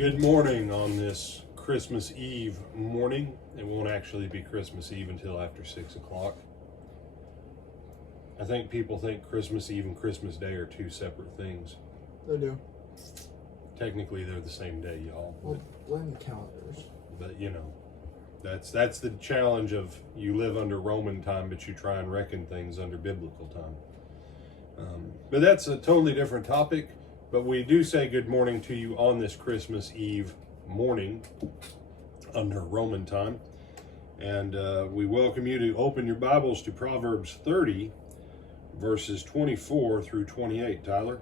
Good morning on this Christmas Eve morning. It won't actually be Christmas Eve until after 6 o'clock. I think people think Christmas Eve and Christmas Day are two separate things. They do. Technically, they're the same day, y'all. Well, blame the calendars. But you know, that's the challenge of you live under Roman time, but you try and reckon things under biblical time. But that's a totally different topic. But we do say good morning to you on this Christmas Eve morning under Roman time. And we welcome you to open your Bibles to Proverbs 30, verses 24 through 28. Tyler?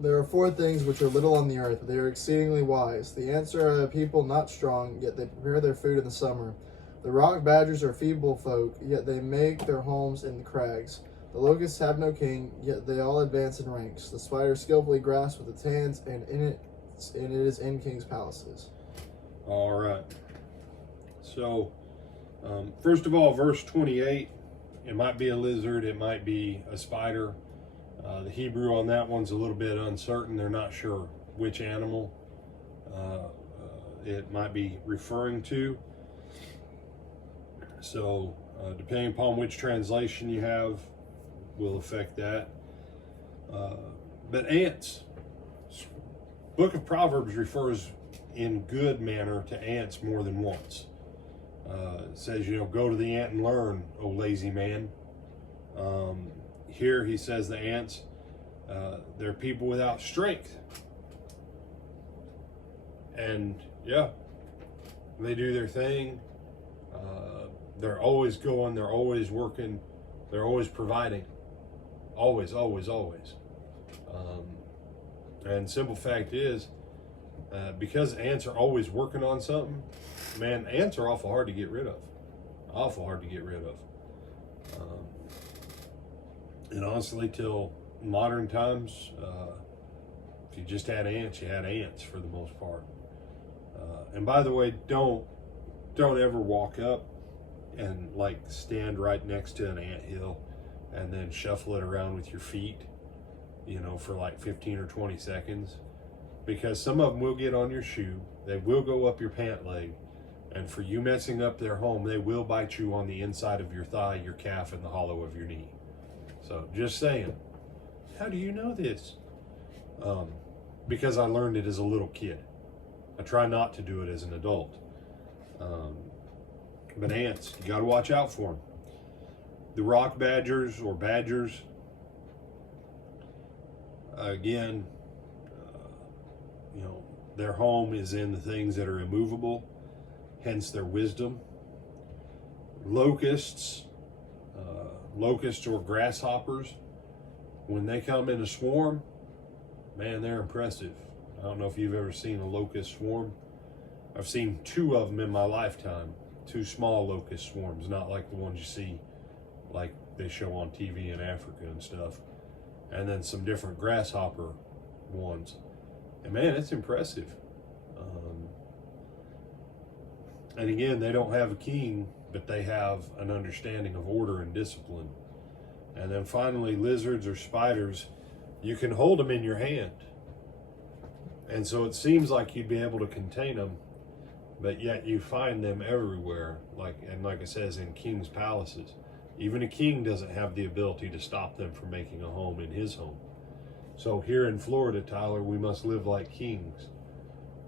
There are four things which are little on the earth, but they are exceedingly wise. The ants are a people not strong, yet they prepare their food in the summer. The rock badgers are feeble folk, yet they make their homes in the crags. The locusts have no king, yet they all advance in ranks. The spider skillfully grasps with its hands, and it is in kings' palaces. All right. So, first of all, verse 28, it might be a lizard, it might be a spider. The Hebrew on that one's a little bit uncertain. They're not sure which animal it might be referring to. So, depending upon which translation you have, will affect that. But ants. Book of Proverbs refers in good manner to ants more than once. It says, go to the ant and learn, O lazy man. Here he says the ants, they're people without strength. And yeah, they do their thing. They're always going, they're always working, they're always providing. Always, always, always. And simple fact is, because ants are always working on something, man, ants are awful hard to get rid of. Awful hard to get rid of. And honestly, till modern times, if you just had ants, you had ants for the most part. And by the way, don't ever walk up and like stand right next to an anthill and then shuffle it around with your feet, for like 15 or 20 seconds, because some of them will get on your shoe, they will go up your pant leg, and for you messing up their home, they will bite you on the inside of your thigh, your calf, and the hollow of your knee. So just saying. How do you know this? Because I learned it as a little kid. I try not to do it as an adult. But ants, you got to watch out for them. The rock badgers or badgers, again, their home is in the things that are immovable, hence their wisdom. Locusts or grasshoppers, when they come in a swarm, man, they're impressive. I don't know if you've ever seen a locust swarm. I've seen two of them in my lifetime, two small locust swarms, not like the ones you see like they show on TV in Africa and stuff, and then some different grasshopper ones, and man, it's impressive. And again, they don't have a king, but they have an understanding of order and discipline. And then finally, lizards or spiders, you can hold them in your hand, and so it seems like you'd be able to contain them, but yet you find them everywhere, like it says, in king's palaces. Even a king doesn't have the ability to stop them from making a home in his home. So here in Florida, Tyler, we must live like kings,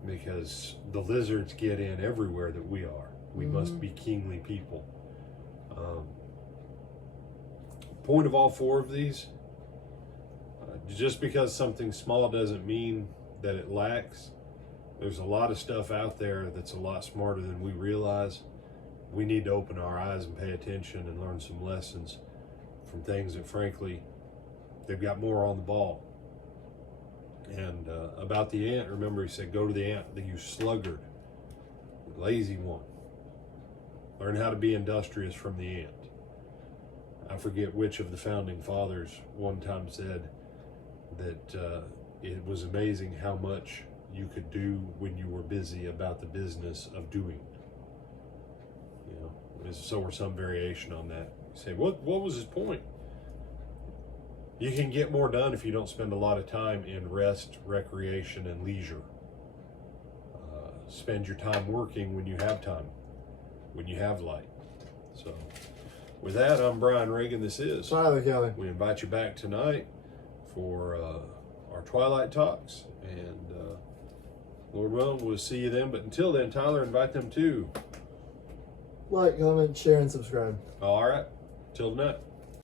because the lizards get in everywhere that we are. We must be kingly people. Point of all four of these, just because something small doesn't mean that it lacks. There's a lot of stuff out there that's a lot smarter than we realize. We need to open our eyes and pay attention and learn some lessons from things that, frankly, they've got more on the ball. And about the ant, remember he said, go to the ant, you sluggard, lazy one. Learn how to be industrious from the ant. I forget which of the founding fathers one time said that it was amazing how much you could do when you were busy about the business of doing. So or some variation on that. You say, what was his point? You can get more done if you don't spend a lot of time in rest, recreation, and leisure. spend your time working when you have time, when you have light. So with that, I'm Brian Reagan. This is Tyler Kelly. We invite you back tonight for our Twilight Talks, and Lord willing, we'll see you then. But until then, Tyler, invite them to Like, comment, share, and subscribe. all right, till tonight.